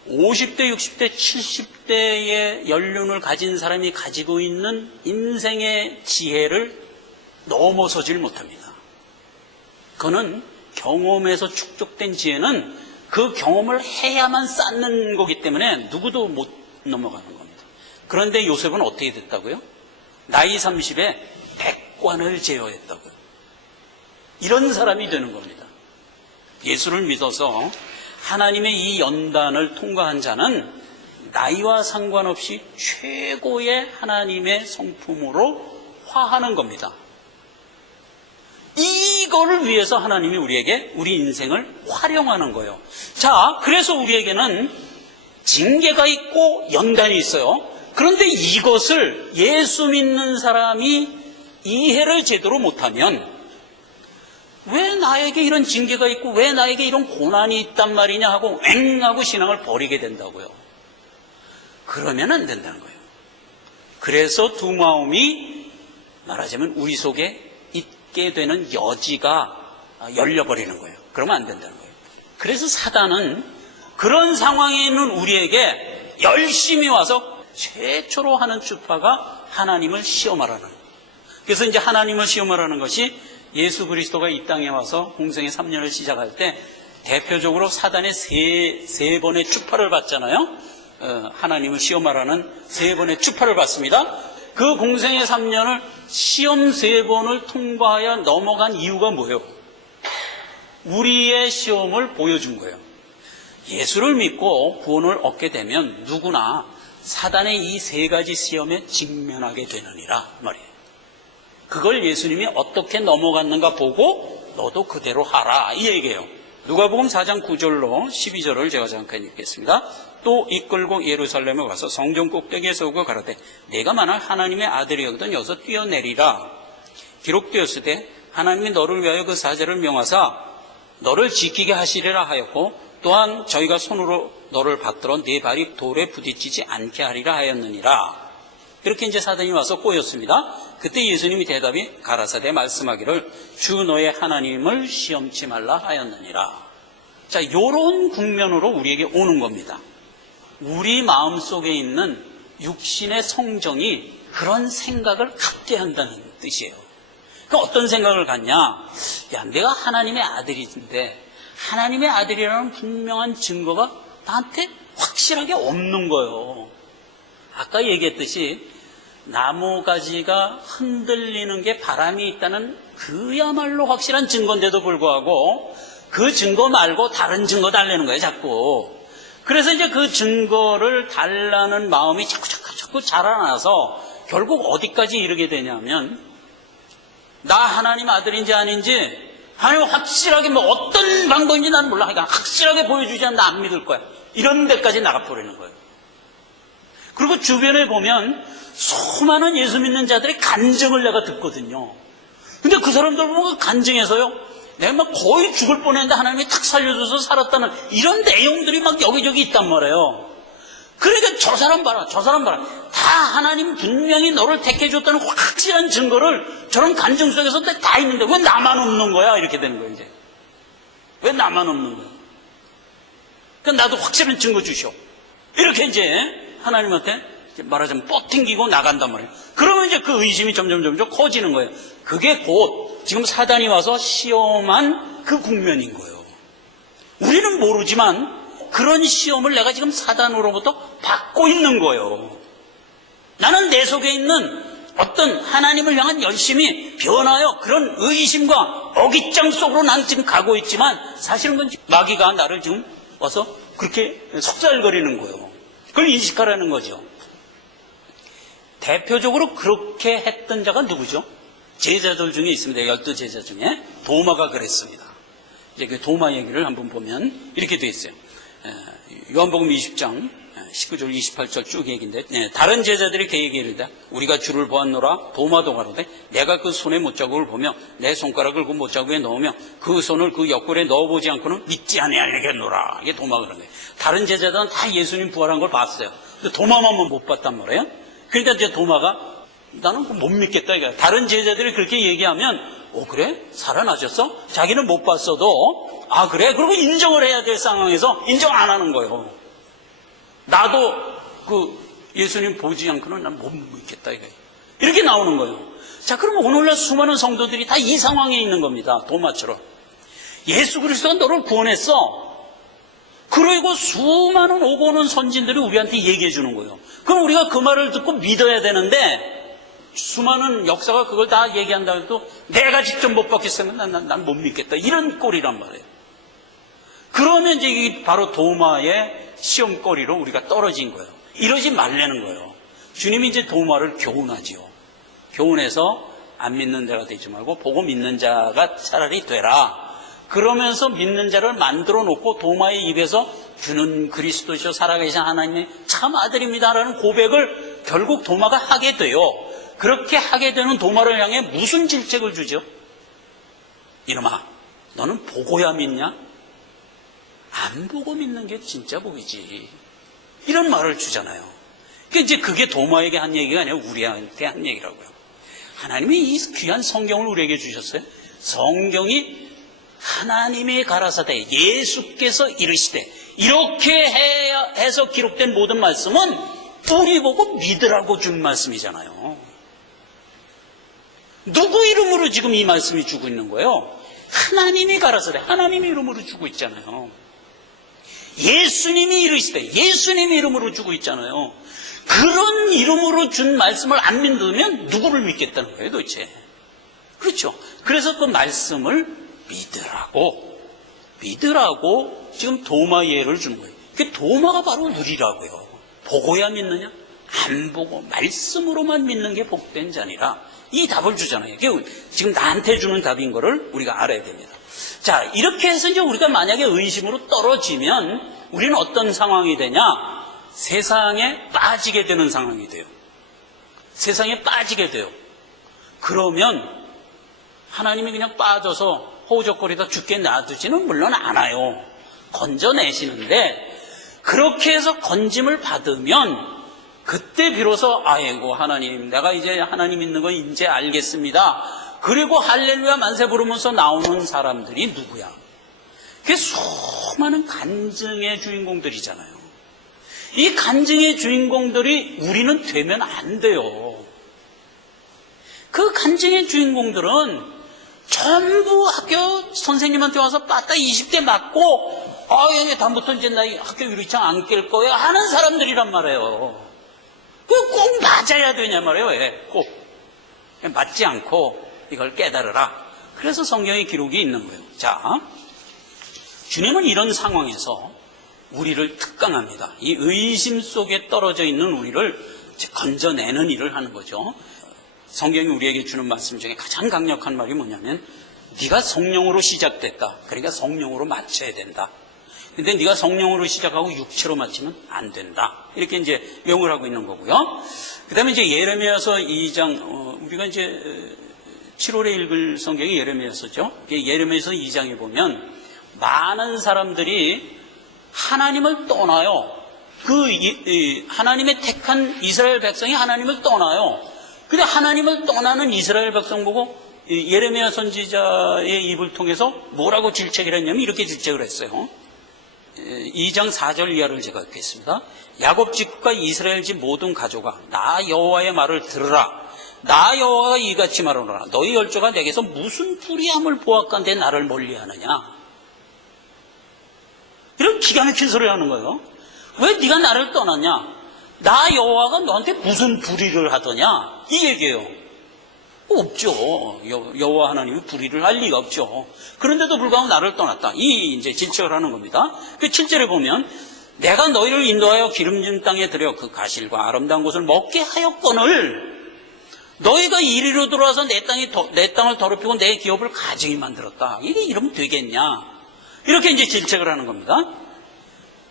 50대, 60대, 70대의 연륜을 가진 사람이 가지고 있는 인생의 지혜를 넘어서질 못합니다. 그거는 경험에서 축적된 지혜는 그 경험을 해야만 쌓는 거기 때문에 누구도 못 넘어가는 겁니다. 그런데 요셉은 어떻게 됐다고요? 나이 30에 백관을 제어했다고요. 이런 사람이 되는 겁니다. 예수를 믿어서 하나님의 이 연단을 통과한 자는 나이와 상관없이 최고의 하나님의 성품으로 화하는 겁니다. 이거를 위해서 하나님이 우리에게 우리 인생을 활용하는 거예요. 자, 그래서 우리에게는 징계가 있고 연단이 있어요. 그런데 이것을 예수 믿는 사람이 이해를 제대로 못하면 왜 나에게 이런 징계가 있고 왜 나에게 이런 고난이 있단 말이냐 하고 앵하고 신앙을 버리게 된다고요. 그러면 안 된다는 거예요. 그래서 두 마음이 말하자면 우리 속에 있게 되는 여지가 열려버리는 거예요. 그러면 안 된다는 거예요. 그래서 사단은 그런 상황에 있는 우리에게 열심히 와서 최초로 하는 주파가 하나님을 시험하라는 거예요. 그래서 이제 하나님을 시험하라는 것이 예수 그리스도가 이 땅에 와서 공생의 3년을 시작할 때 대표적으로 사단의 세 번의 주파를 받잖아요. 하나님을 시험하라는 3번의 주파를 받습니다. 그 공생의 3년을 시험 3번을 통과하여 넘어간 이유가 뭐예요? 우리의 시험을 보여준 거예요. 예수를 믿고 구원을 얻게 되면 누구나 사단의 이 3가지 시험에 직면하게 되느니라 말이에요. 그걸 예수님이 어떻게 넘어갔는가 보고 너도 그대로 하라 이 얘기예요. 누가복음 4장 9절로 12절을 제가 잠깐 읽겠습니다. 또 이끌고 예루살렘에 가서 성전 꼭대기에 서고 가라되 내가 만일 하나님의 아들이거든 여기서 뛰어내리라. 기록되었을 때 하나님이 너를 위하여 그 사자를 명하사 너를 지키게 하시리라 하였고 또한 저희가 손으로 너를 받들어 네 발이 돌에 부딪히지 않게 하리라 하였느니라. 이렇게 이제 사단이 와서 꼬였습니다. 그때 예수님이 대답이 가라사대 말씀하기를 주 너의 하나님을 시험치 말라 하였느니라. 자, 이런 국면으로 우리에게 오는 겁니다. 우리 마음속에 있는 육신의 성정이 그런 생각을 갖게 한다는 뜻이에요. 그러니까 어떤 생각을 갖냐? 야, 내가 하나님의 아들인데 하나님의 아들이라는 분명한 증거가 나한테 확실하게 없는 거예요. 아까 얘기했듯이 나무가지가 흔들리는 게 바람이 있다는 그야말로 확실한 증거인데도 불구하고 그 증거 말고 다른 증거 달라는 거예요, 자꾸. 그래서 이제 그 증거를 달라는 마음이 자꾸 자라나서 결국 어디까지 이르게 되냐면 나 하나님 아들인지 아닌지 하나님 확실하게 뭐 어떤 방법인지 나는 몰라. 그러니까 확실하게 보여주지 않으면 나 안 믿을 거야. 이런 데까지 나가버리는 거예요. 그리고 주변에 보면 수많은 예수 믿는 자들의 간증을 내가 듣거든요. 근데 그 사람들 보면 간증에서요, 내가 막 거의 죽을 뻔했는데 하나님이 탁 살려줘서 살았다는 이런 내용들이 막 여기저기 있단 말이에요. 그러니까 저 사람 봐라, 저 사람 봐라. 다 하나님 분명히 너를 택해줬다는 확실한 증거를 저런 간증 속에서 다 있는데 왜 나만 없는 거야? 이렇게 되는 거예요, 이제. 왜 나만 없는 거야? 그러니까 나도 확실한 증거 주시오. 이렇게 이제 하나님한테 말하자면 뻗팅기고 나간단 말이에요. 그러면 이제 그 의심이 점점 커지는 거예요. 그게 곧 지금 사단이 와서 시험한 그 국면인 거예요. 우리는 모르지만 그런 시험을 내가 지금 사단으로부터 받고 있는 거예요. 나는 내 속에 있는 어떤 하나님을 향한 열심이 변하여 그런 의심과 어깃장 속으로 난 지금 가고 있지만 사실은 그건 마귀가 나를 지금 와서 그렇게 속살거리는 거예요. 그걸 인식하라는 거죠. 대표적으로 그렇게 했던 자가 누구죠? 제자들 중에 있습니다. 12제자 중에 도마가 그랬습니다. 이제 그 도마 얘기를 한번 보면 이렇게 돼 있어요. 요한복음 20장 19절 28절 쭉 얘기인데 다른 제자들이 그에게 이르되 우리가 주를 보았노라. 도마도 가로되 내가 그 손에 못자국을 보며 내 손가락을 그 못자국에 넣으며 그 손을 그 옆구리에 넣어보지 않고는 믿지 아니하겠노라. 이게 도마가 그런 거예요. 다른 제자들은 다 예수님 부활한 걸 봤어요. 근데 도마만 못 봤단 말이에요. 그러니까 이제 도마가 나는 못 믿겠다. 이거야. 다른 제자들이 그렇게 얘기하면 그래? 살아나셨어? 자기는 못 봤어도 그래? 그리고 인정을 해야 될 상황에서 인정 안 하는 거예요. 나도 그 예수님 보지 않고는 난 못 믿겠다. 이거야. 이렇게 나오는 거예요. 자, 그럼 오늘날 수많은 성도들이 다 이 상황에 있는 겁니다. 도마처럼. 예수 그리스도가 너를 구원했어. 그리고 수많은 오고 오는 선진들이 우리한테 얘기해 주는 거예요. 그럼 우리가 그 말을 듣고 믿어야 되는데 수많은 역사가 그걸 다 얘기한다 해도 내가 직접 못 받겠으면 난 못 믿겠다. 이런 꼴이란 말이에요. 그러면 이제 이게 바로 도마의 시험거리로 우리가 떨어진 거예요. 이러지 말라는 거예요. 주님이 이제 도마를 교훈하지요. 교훈해서 안 믿는 자가 되지 말고 보고 믿는 자가 차라리 되라. 그러면서 믿는 자를 만들어 놓고 도마의 입에서 주는 그리스도시요 살아계신 하나님의 참 아들입니다라는 고백을 결국 도마가 하게 돼요. 그렇게 하게 되는 도마를 향해 무슨 질책을 주죠? 이놈아, 너는 보고야 믿냐? 안 보고 믿는 게 진짜 복이지. 이런 말을 주잖아요. 그러니까 이제 그게 도마에게 한 얘기가 아니라 우리한테 한 얘기라고요. 하나님이 이 귀한 성경을 우리에게 주셨어요. 성경이 하나님이 가라사대 예수께서 이르시되 이렇게 해서 기록된 모든 말씀은 우리 보고 믿으라고 준 말씀이잖아요. 누구 이름으로 지금 이 말씀이 주고 있는 거예요? 하나님이 가라사대 하나님의 이름으로 주고 있잖아요. 예수님이 이르시되 예수님의 이름으로 주고 있잖아요. 그런 이름으로 준 말씀을 안 믿으면 누구를 믿겠다는 거예요 도대체? 그렇죠. 그래서 그 말씀을 믿으라고 지금 도마 예를 주는 거예요. 그 도마가 바로 우리라고요. 보고야 믿느냐? 안 보고 말씀으로만 믿는 게 복된 자니라. 이 답을 주잖아요. 지금 나한테 주는 답인 거를 우리가 알아야 됩니다. 자, 이렇게 해서 이제 우리가 만약에 의심으로 떨어지면 우리는 어떤 상황이 되냐? 세상에 빠지게 되는 상황이 돼요. 세상에 빠지게 돼요. 그러면 하나님이 그냥 빠져서 허우적거리다 죽게 놔두지는 물론 않아요. 건져내시는데 그렇게 해서 건짐을 받으면 그때 비로소 아이고 하나님 내가 이제 하나님 있는 거 이제 알겠습니다. 그리고 할렐루야 만세 부르면서 나오는 사람들이 누구야? 그게 수많은 간증의 주인공들이잖아요. 이 간증의 주인공들이 우리는 되면 안 돼요. 그 간증의 주인공들은 전부 학교 선생님한테 와서 빠따 20대 맞고 다음부터 이제 나 학교 유리창 안 깰 거야 하는 사람들이란 말이에요. 꼭 맞아야 되냐 말이에요. 왜? 꼭 맞지 않고 이걸 깨달으라. 그래서 성경의 기록이 있는 거예요. 자, 주님은 이런 상황에서 우리를 특강합니다. 이 의심 속에 떨어져 있는 우리를 건져내는 일을 하는 거죠. 성경이 우리에게 주는 말씀 중에 가장 강력한 말이 뭐냐면 네가 성령으로 시작됐다. 그러니까 성령으로 마쳐야 된다. 근데 네가 성령으로 시작하고 육체로 마치면 안 된다. 이렇게 이제 명을 하고 있는 거고요. 그 다음에 이제 예레미야서 2장, 우리가 이제 7월에 읽을 성경이 예레미야서죠. 예레미야서 2장에 보면 많은 사람들이 하나님을 떠나요. 하나님의 택한 이스라엘 백성이 하나님을 떠나요. 근데 하나님을 떠나는 이스라엘 백성 보고 예레미야 선지자의 입을 통해서 뭐라고 질책을 했냐면 이렇게 질책을 했어요. 2장 4절 이하를 제가 읽겠습니다. 야곱 집과 이스라엘 집 모든 가족아 나 여호와의 말을 들으라. 나 여호와가 이같이 말하노라. 너희 열조가 내게서 무슨 불의함을 보았건대 나를 멀리하느냐. 이런 기가 막힌 소리를 하는 거예요. 왜 네가 나를 떠났냐? 나 여호와가 너한테 무슨 불의를 하더냐? 이 얘기예요. 없죠. 여호와 하나님이 불의를 할 리가 없죠. 그런데도 불구하고 나를 떠났다. 이 이제 질책을 하는 겁니다. 그 7절에 보면 내가 너희를 인도하여 기름진 땅에 들여 그 가실과 아름다운 곳을 먹게 하였거늘 너희가 이리로 들어와서 내 땅을 더럽히고 내 기업을 가증히 만들었다. 이게 이러면 되겠냐? 이렇게 이제 질책을 하는 겁니다.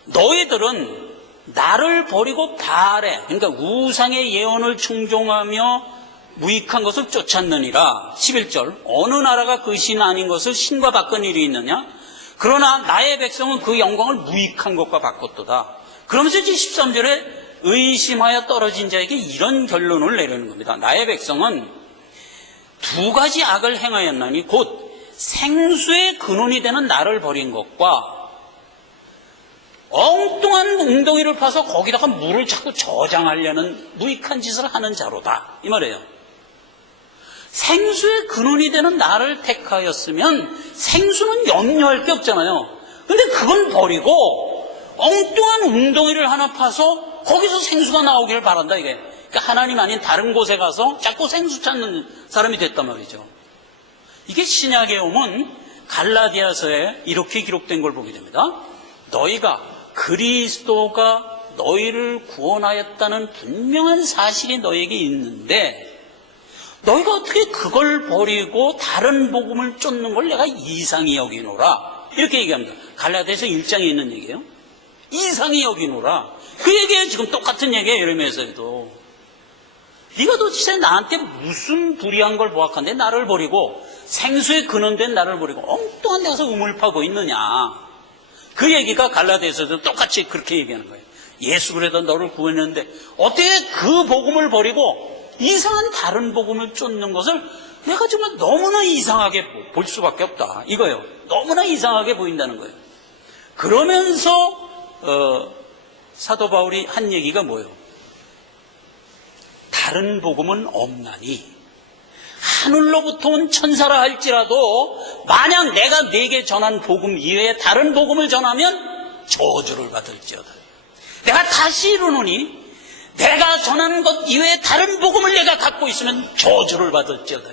너희들은 나를 버리고 바알에 그러니까 우상의 예언을 충종하며 무익한 것을 쫓았느니라. 11절 어느 나라가 그 신 아닌 것을 신과 바꾼 일이 있느냐? 그러나 나의 백성은 그 영광을 무익한 것과 바꿨도다. 그러면서 이제 13절에 의심하여 떨어진 자에게 이런 결론을 내리는 겁니다. 나의 백성은 두 가지 악을 행하였나니 곧 생수의 근원이 되는 나를 버린 것과 엉뚱한 웅덩이를 파서 거기다가 물을 자꾸 저장하려는 무익한 짓을 하는 자로다. 이 말이에요. 생수의 근원이 되는 나를 택하였으면 생수는 염려할 게 없잖아요. 근데 그건 버리고 엉뚱한 웅덩이를 하나 파서 거기서 생수가 나오기를 바란다 이게. 그러니까 하나님 아닌 다른 곳에 가서 자꾸 생수 찾는 사람이 됐단 말이죠. 이게 신약에 오면 갈라디아서에 이렇게 기록된 걸 보게 됩니다. 너희가 그리스도가 너희를 구원하였다는 분명한 사실이 너희에게 있는데 너희가 어떻게 그걸 버리고 다른 복음을 쫓는 걸 내가 이상히 여기노라. 이렇게 얘기합니다. 갈라디아서 1장에 있는 얘기예요. 이상히 여기노라. 그 얘기에 지금 똑같은 얘기예요. 예레미야서에도. 네가 도대체 나한테 무슨 불의한 걸 보았건데 나를 버리고 생수에 근원된 나를 버리고 엉뚱한 데 가서 우물 파고 있느냐. 그 얘기가 갈라디아서에도 똑같이 그렇게 얘기하는 거예요. 예수 그래도 너를 구원했는데 어떻게 그 복음을 버리고 이상한 다른 복음을 쫓는 것을 내가 정말 너무나 이상하게 볼 수밖에 없다. 이거요. 너무나 이상하게 보인다는 거예요. 그러면서 사도 바울이 한 얘기가 뭐예요? 다른 복음은 없나니 하늘로부터 온 천사라 할지라도 만약 내가 네게 전한 복음 이외에 다른 복음을 전하면 저주를 받을지어다. 내가 다시 이르노니 내가 전하는 것 이외에 다른 복음을 내가 갖고 있으면 저주를 받을지어다.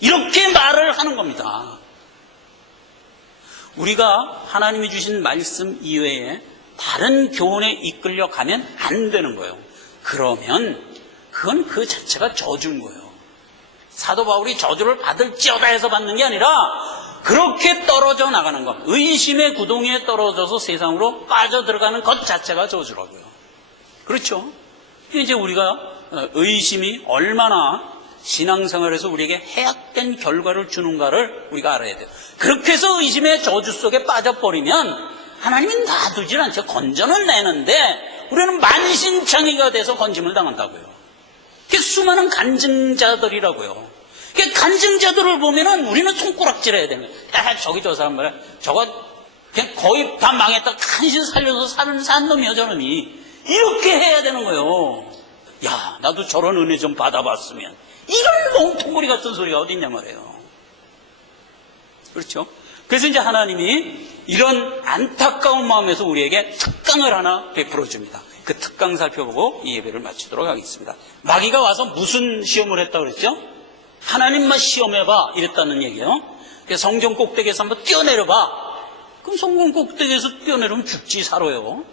이렇게 말을 하는 겁니다. 우리가 하나님이 주신 말씀 이외에 다른 교훈에 이끌려 가면 안 되는 거예요. 그러면 그건 그 자체가 저주인 거예요. 사도 바울이 저주를 받을지어다 해서 받는 게 아니라 그렇게 떨어져 나가는 것, 의심의 구덩이에 떨어져서 세상으로 빠져들어가는 것 자체가 저주라고요. 그렇죠? 이제 우리가 의심이 얼마나 신앙생활에서 우리에게 해악된 결과를 주는가를 우리가 알아야 돼요. 그렇게 해서 의심의 저주 속에 빠져버리면 하나님은 놔두질 않죠. 건져는 내는데 우리는 만신창이가 돼서 건짐을 당한다고요. 그게 수많은 간증자들이라고요. 그 간증자들을 보면은 우리는 손가락질해야 되는 거예요. 야, 저기 저 사람 뭐야? 저거 그냥 거의 다 망했다. 간신 살려서 산 놈이야, 저놈이. 이렇게 해야 되는 거예요. 야, 나도 저런 은혜 좀 받아봤으면. 이런 멍텅구리 같은 소리가 어딨냐 말이에요. 그렇죠? 그래서 이제 하나님이 이런 안타까운 마음에서 우리에게 특강을 하나 베풀어 줍니다. 그 특강 살펴보고 이 예배를 마치도록 하겠습니다. 마귀가 와서 무슨 시험을 했다고 그랬죠? 하나님만 시험해봐 이랬다는 얘기예요. 그래서 성경 꼭대기에서 한번 뛰어내려봐. 그럼 성경 꼭대기에서 뛰어내리면 죽지 살아요.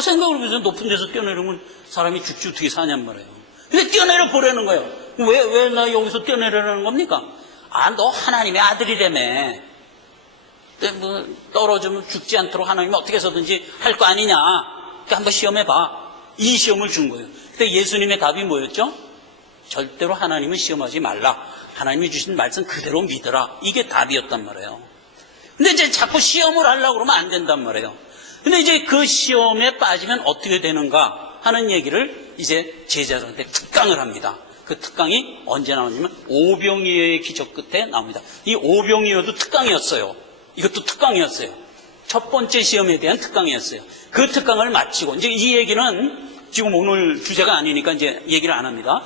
생각을 해보세요. 높은 데서 뛰어내리면 사람이 죽지 어떻게 사냔 말이에요. 근데 뛰어내려 보라는 거예요. 왜 나 여기서 뛰어내려는 겁니까? 너 하나님의 아들이라며. 뭐 떨어지면 죽지 않도록 하나님이 어떻게 해서든지 할 거 아니냐. 그러니까 한번 시험해봐. 이 시험을 준 거예요. 근데 예수님의 답이 뭐였죠? 절대로 하나님을 시험하지 말라. 하나님이 주신 말씀 그대로 믿어라. 이게 답이었단 말이에요. 근데 이제 자꾸 시험을 하려고 그러면 안 된단 말이에요. 근데 이제 그 시험에 빠지면 어떻게 되는가 하는 얘기를 이제 제자들한테 특강을 합니다. 그 특강이 언제 나오냐면 오병이어의 기적 끝에 나옵니다. 이 오병이어도 특강이었어요. 이것도 특강이었어요. 첫 번째 시험에 대한 특강이었어요. 그 특강을 마치고 이제 이 얘기는 지금 오늘 주제가 아니니까 이제 얘기를 안 합니다.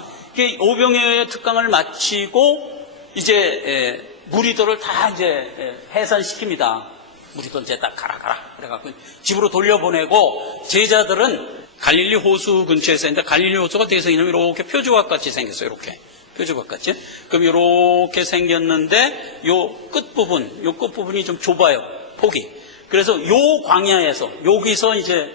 오병이어의 특강을 마치고 이제 무리들을 다 이제 해산시킵니다. 무리들 이제 딱 가라 그래갖고 집으로 돌려보내고 제자들은 갈릴리 호수 근처에서 있는데 갈릴리 호수가 대성이면 이렇게 표주각 같이 생겼어요. 이렇게 표주각 같이. 그럼 이렇게 생겼는데 요 끝부분이 좀 좁아요. 폭이. 그래서 요 광야에서 여기서 이제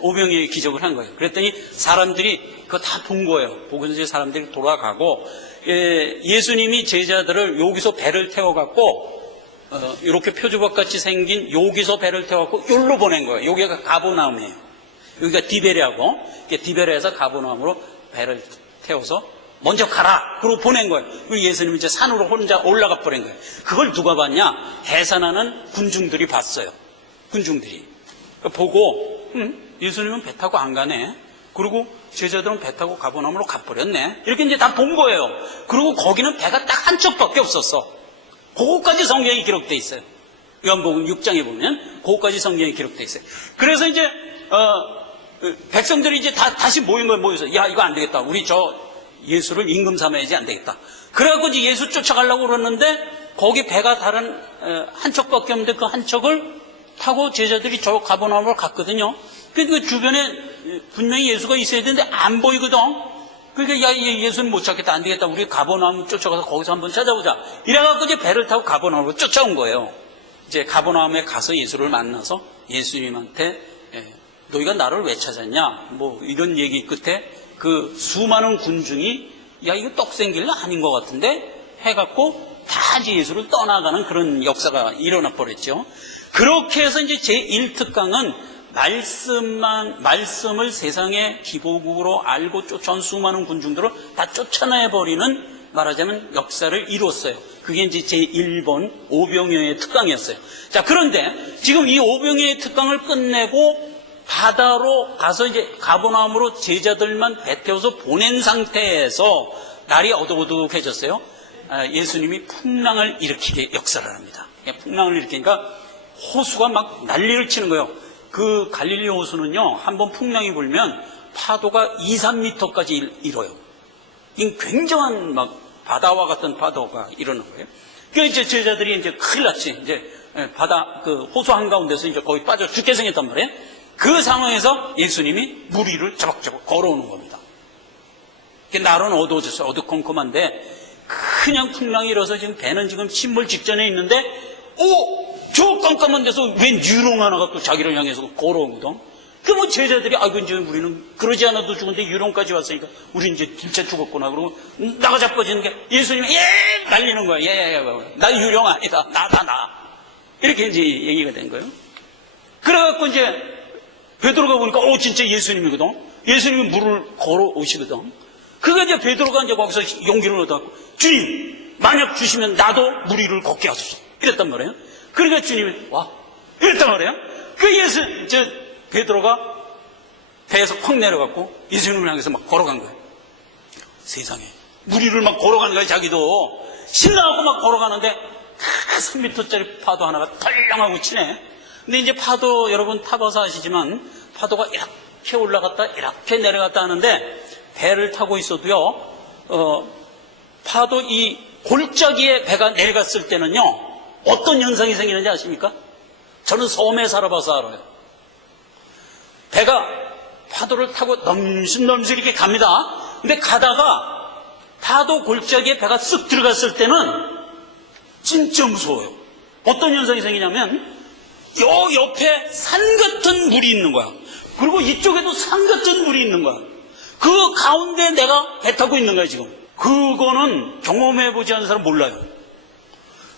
오병이어의 기적을 한 거예요. 그랬더니 사람들이 그거 다 본 거예요. 보고서 이제 사람들이 돌아가고 예수님이 제자들을 여기서 배를 태워갖고 이렇게 표주박 같이 생긴 여기서 배를 태워갖고 여기로 보낸 거예요. 여기가 가버나움이에요. 여기가 디베레하고 디베레에서 가버나움으로 배를 태워서 먼저 가라. 그러고 보낸 거예요. 그리고 예수님이 이제 산으로 혼자 올라가 버린 거예요. 그걸 누가 봤냐? 해산하는 군중들이 봤어요. 군중들이 보고 예수님은 배 타고 안 가네. 그리고 제자들은 배 타고 가버나움으로 가버렸네. 이렇게 이제 다 본 거예요. 그리고 거기는 배가 딱 한 척밖에 없었어. 그거까지 성경에 기록되어 있어요. 요한복음 6장에 보면 그거까지 성경에 기록되어 있어요. 그래서 이제 백성들이 이제 다시 모인 거예요. 모여서 야 이거 안 되겠다. 우리 저 예수를 임금 삼아야지 안 되겠다. 그래갖고 이제 예수 쫓아가려고 그러는데 거기 배가 다른 한 척밖에 없는데 그 한 척을 타고 제자들이 저 가버나움으로 갔거든요. 그 주변에 분명히 예수가 있어야 되는데 안 보이거든. 그러니까 야 예수는 못 찾겠다. 안 되겠다. 우리 가버나움 쫓아가서 거기서 한번 찾아보자. 이래갖고 이제 배를 타고 가버나움으로 쫓아온 거예요. 이제 가버나움에 가서 예수를 만나서 예수님한테 너희가 나를 왜 찾았냐? 뭐 이런 얘기 끝에 그 수많은 군중이 야 이거 떡생길래 아닌 것 같은데 해갖고 다 이제 예수를 떠나가는 그런 역사가 일어나 버렸죠. 그렇게 해서 이제 제1특강은 말씀을 세상의 기복으로 알고 쫓아온 수많은 군중들을 다 쫓아내버리는 말하자면 역사를 이뤘어요. 그게 이제 제1번 오병이어의 특강이었어요. 자, 그런데 지금 이 오병이어의 특강을 끝내고 바다로 가서 이제 가버나움으로 제자들만 배 태워서 보낸 상태에서 날이 어둑어둑해졌어요. 예수님이 풍랑을 일으키게 역사를 합니다. 풍랑을 일으키니까 호수가 막 난리를 치는 거예요. 그 갈릴리 호수는요, 한번 풍랑이 불면 파도가 2, 3m까지 일어요. 이 굉장한 막 바다와 같은 파도가 일어나는 거예요. 그러니까 이제 제자들이 이제 큰일 났지. 이제 바다, 그 호수 한가운데서 이제 거의 빠져 죽게 생겼단 말이에요. 그 상황에서 예수님이 물 위를 저벅저벅 걸어오는 겁니다. 날은 어두워졌어요. 어두컴컴한데 그냥 풍랑이 일어서 지금 배는 지금 침몰 직전에 있는데, 저 깜깜한 데서 웬 유령 하나가 또 자기를 향해서 걸어오거든. 그 뭐 제자들이, 이제 우리는 그러지 않아도 죽은데 유령까지 왔으니까 우리 이제 진짜 죽었구나. 그러고 나가 자빠지는 게 예수님이 날리는 거야. 나 유령 아니다. 나. 이렇게 이제 얘기가 된 거예요. 그래갖고 이제 베드로가 보니까 진짜 예수님이거든. 예수님이 물을 걸어오시거든. 그게 이제 베드로가 이제 거기서 용기를 얻어갖고, 주님, 만약 주시면 나도 물 위를 걷게 하소서. 이랬단 말이에요. 그러니까 주님이 와. 이랬단 말이에요. 베드로가 배에서 확 내려갖고 예수님을 향해서 막 걸어간 거예요. 세상에. 물 위를 막 걸어가는 거예요, 자기도. 신나갖고 막 걸어가는데, 3m짜리 파도 하나가 털렁하고 치네. 근데 이제 파도, 여러분 타봐서 아시지만, 파도가 이렇게 올라갔다, 이렇게 내려갔다 하는데, 배를 타고 있어도요, 파도 이 골짜기에 배가 내려갔을 때는요, 어떤 현상이 생기는지 아십니까? 저는 섬에 살아봐서 알아요. 배가 파도를 타고 넘실넘실 이렇게 갑니다. 근데 가다가 파도 골짜기에 배가 쓱 들어갔을 때는 진짜 무서워요. 어떤 현상이 생기냐면, 요 옆에 산 같은 물이 있는 거야. 그리고 이쪽에도 산 같은 물이 있는 거야. 그 가운데 내가 배 타고 있는 거야, 지금. 그거는 경험해보지 않은 사람 몰라요.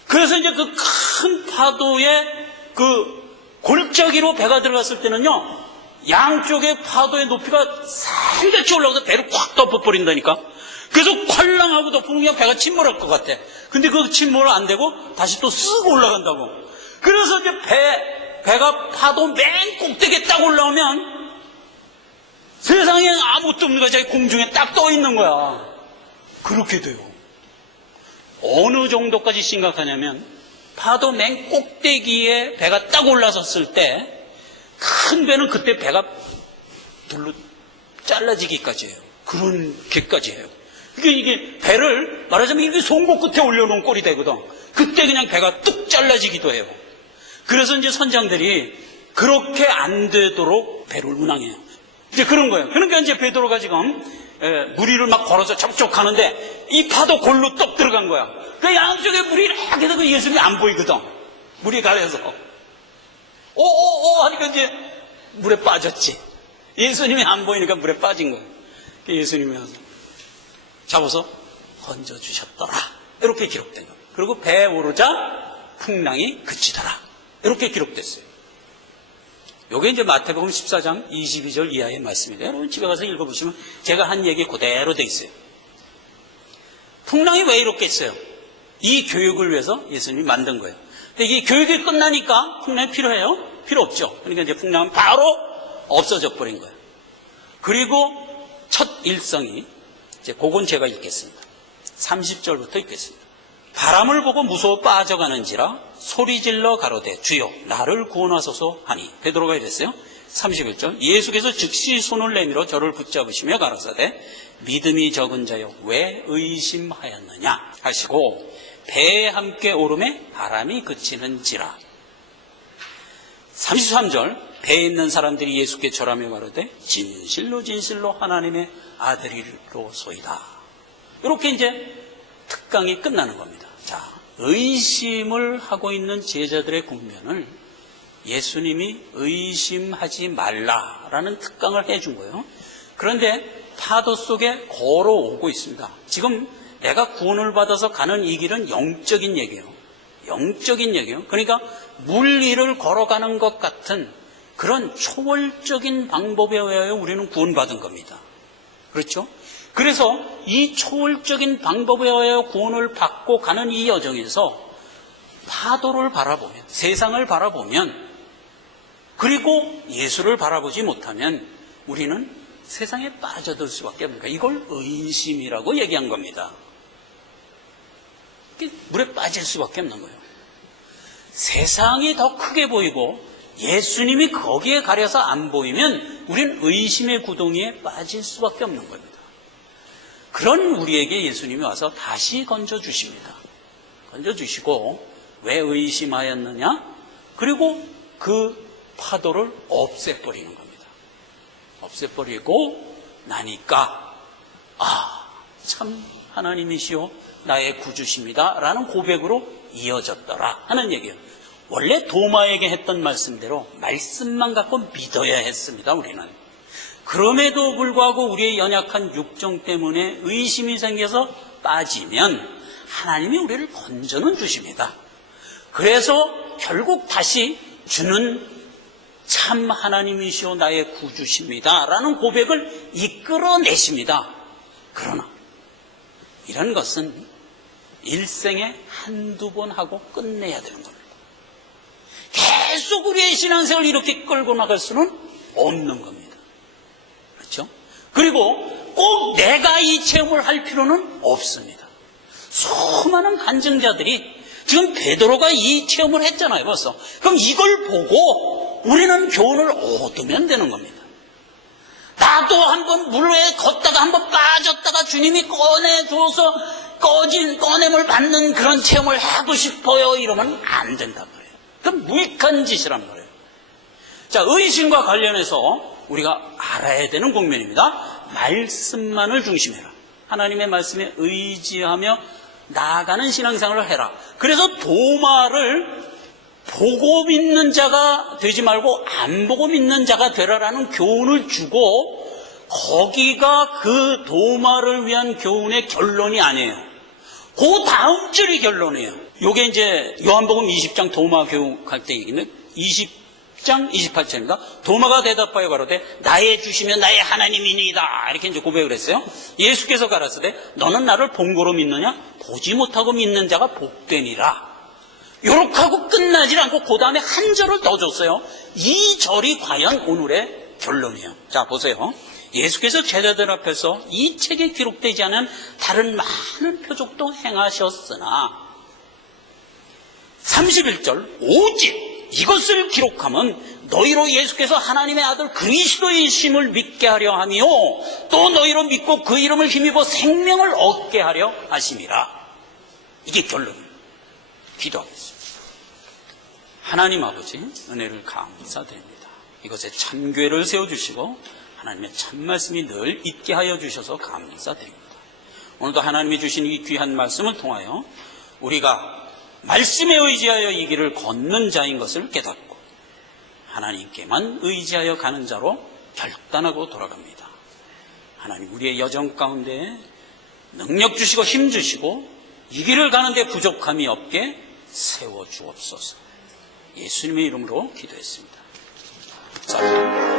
그래서 이제 그 큰 파도에 그 골짜기로 배가 들어갔을 때는요, 양쪽의 파도의 높이가 산같이 올라가서 배를 콱 덮어버린다니까. 그래서 콸랑하고 덮으면 그냥 배가 침몰할 것 같아. 근데 그 침몰 안 되고 다시 또 쓱 올라간다고. 그래서 이제 배가 파도 맨 꼭대기에 딱 올라오면 세상에 아무것도 없는 거야. 자기 공중에 딱 떠 있는 거야. 그렇게 돼요. 어느 정도까지 심각하냐면, 파도 맨 꼭대기에 배가 딱 올라섰을 때, 큰 배는 그때 배가 둘로 잘라지기까지 해요. 그런 게까지 해요. 그러니까 이게 배를 말하자면 이렇게 송곳 끝에 올려놓은 꼴이 되거든. 그때 그냥 배가 뚝 잘라지기도 해요. 그래서 이제 선장들이 그렇게 안 되도록 배를 운항해요. 이제 그런 거예요. 그러니까 이제 베드로가 지금 물 위를 막 걸어서 접촉하는데 이 파도 골로 떡 들어간 거야. 그 양쪽에 물이 이렇게 되고 예수님이 안 보이거든. 물이 가려서. 하니까 이제 물에 빠졌지. 예수님이 안 보이니까 물에 빠진 거예요. 예수님이 와서 잡아서 건져주셨더라. 이렇게 기록된 거예요. 그리고 배에 오르자 풍랑이 그치더라. 이렇게 기록됐어요. 요게 이제 마태복음 14장 22절 이하의 말씀입니다. 여러분 집에 가서 읽어보시면 제가 한 얘기 그대로 돼 있어요. 풍랑이 왜 이렇게 했어요? 이 교육을 위해서 예수님이 만든 거예요. 근데 이게 교육이 끝나니까 풍랑이 필요해요? 필요 없죠. 그러니까 이제 풍랑은 바로 없어져 버린 거예요. 그리고 첫 일성이, 이제 그건 제가 읽겠습니다. 30절부터 읽겠습니다. 바람을 보고 무서워 빠져가는지라 소리질러 가로되 주여 나를 구원하소서 하니. 베드로가 이랬어요. 31절 예수께서 즉시 손을 내밀어 저를 붙잡으시며 가라사대 믿음이 적은 자여 왜 의심하였느냐 하시고 배에 함께 오름에 바람이 그치는지라. 33절 배에 있는 사람들이 예수께 절하며 가로되 진실로 진실로 하나님의 아들이로소이다. 이렇게 이제 특강이 끝나는 겁니다. 자, 의심을 하고 있는 제자들의 국면을 예수님이 의심하지 말라라는 특강을 해준 거예요. 그런데 파도 속에 걸어오고 있습니다. 지금 내가 구원을 받아서 가는 이 길은 영적인 얘기예요. 영적인 얘기예요. 그러니까 물 위를 걸어가는 것 같은 그런 초월적인 방법에 의하여 우리는 구원받은 겁니다. 그렇죠? 그래서 이 초월적인 방법에 의하여 구원을 받고 가는 이 여정에서 파도를 바라보면, 세상을 바라보면 그리고 예수를 바라보지 못하면 우리는 세상에 빠져들 수밖에 없는 거예요. 이걸 의심이라고 얘기한 겁니다. 물에 빠질 수밖에 없는 거예요. 세상이 더 크게 보이고 예수님이 거기에 가려서 안 보이면 우리는 의심의 구덩이에 빠질 수밖에 없는 겁니다. 그런 우리에게 예수님이 와서 다시 건져주십니다. 건져주시고 왜 의심하였느냐? 그리고 그 파도를 없애버리는 겁니다. 없애버리고 나니까 참 하나님이시오 나의 구주십니다 라는 고백으로 이어졌더라 하는 얘기예요. 원래 도마에게 했던 말씀대로 말씀만 갖고 믿어야 했습니다. 우리는. 그럼에도 불구하고 우리의 연약한 육정 때문에 의심이 생겨서 빠지면 하나님이 우리를 건져는 주십니다. 그래서 결국 다시 주는 참 하나님이시오 나의 구주십니다 라는 고백을 이끌어내십니다. 그러나 이런 것은 일생에 한두 번 하고 끝내야 되는 겁니다. 계속 우리의 신앙생활을 이렇게 끌고 나갈 수는 없는 겁니다. 그렇죠? 그리고 꼭 내가 이 체험을 할 필요는 없습니다. 수많은 간증자들이 지금 베드로가 이 체험을 했잖아요, 벌써. 그럼 이걸 보고 우리는 교훈을 얻으면 되는 겁니다. 나도 한번 물에 걷다가 한번 빠졌다가 주님이 꺼내줘서 꺼냄을 받는 그런 체험을 하고 싶어요. 이러면 안 된단 말이에요. 그건 무익한 짓이란 말이에요. 자, 의심과 관련해서 우리가 알아야 되는 국면입니다. 말씀만을 중심해라. 하나님의 말씀에 의지하며 나아가는 신앙생활을 해라. 그래서 도마를 보고 믿는 자가 되지 말고 안 보고 믿는 자가 되라라는 교훈을 주고, 거기가 그 도마를 위한 교훈의 결론이 아니에요. 그 다음 줄이 결론이에요. 요게 이제 요한복음 20장 도마 교육할 때 얘기는 20장 28절입니다. 도마가 대답하여 가로되 나의 주시면 나의 하나님이니이다. 이렇게 이제 고백을 했어요. 예수께서 가라사대 너는 나를 본 거로 믿느냐? 보지 못하고 믿는 자가 복되니라. 요렇게 하고 끝나지 않고 그 다음에 한 절을 더 줬어요. 이 절이 과연 오늘의 결론이에요. 자, 보세요. 예수께서 제자들 앞에서 이 책에 기록되지 않은 다른 많은 표적도 행하셨으나 31절 오직 이것을 기록하면 너희로 예수께서 하나님의 아들 그리스도이심을 믿게 하려 하며 또 너희로 믿고 그 이름을 힘입어 생명을 얻게 하려 하심이라. 이게 결론입니다. 기도하겠습니다. 하나님 아버지 은혜를 감사드립니다. 이것에 참교회를 세워주시고 하나님의 참말씀이 늘 있게 하여 주셔서 감사드립니다. 오늘도 하나님이 주신 이 귀한 말씀을 통하여 우리가 말씀에 의지하여 이 길을 걷는 자인 것을 깨닫고 하나님께만 의지하여 가는 자로 결단하고 돌아갑니다. 하나님 우리의 여정 가운데 능력 주시고 힘 주시고 이 길을 가는데 부족함이 없게 세워주옵소서. 예수님의 이름으로 기도했습니다. 감사합니다.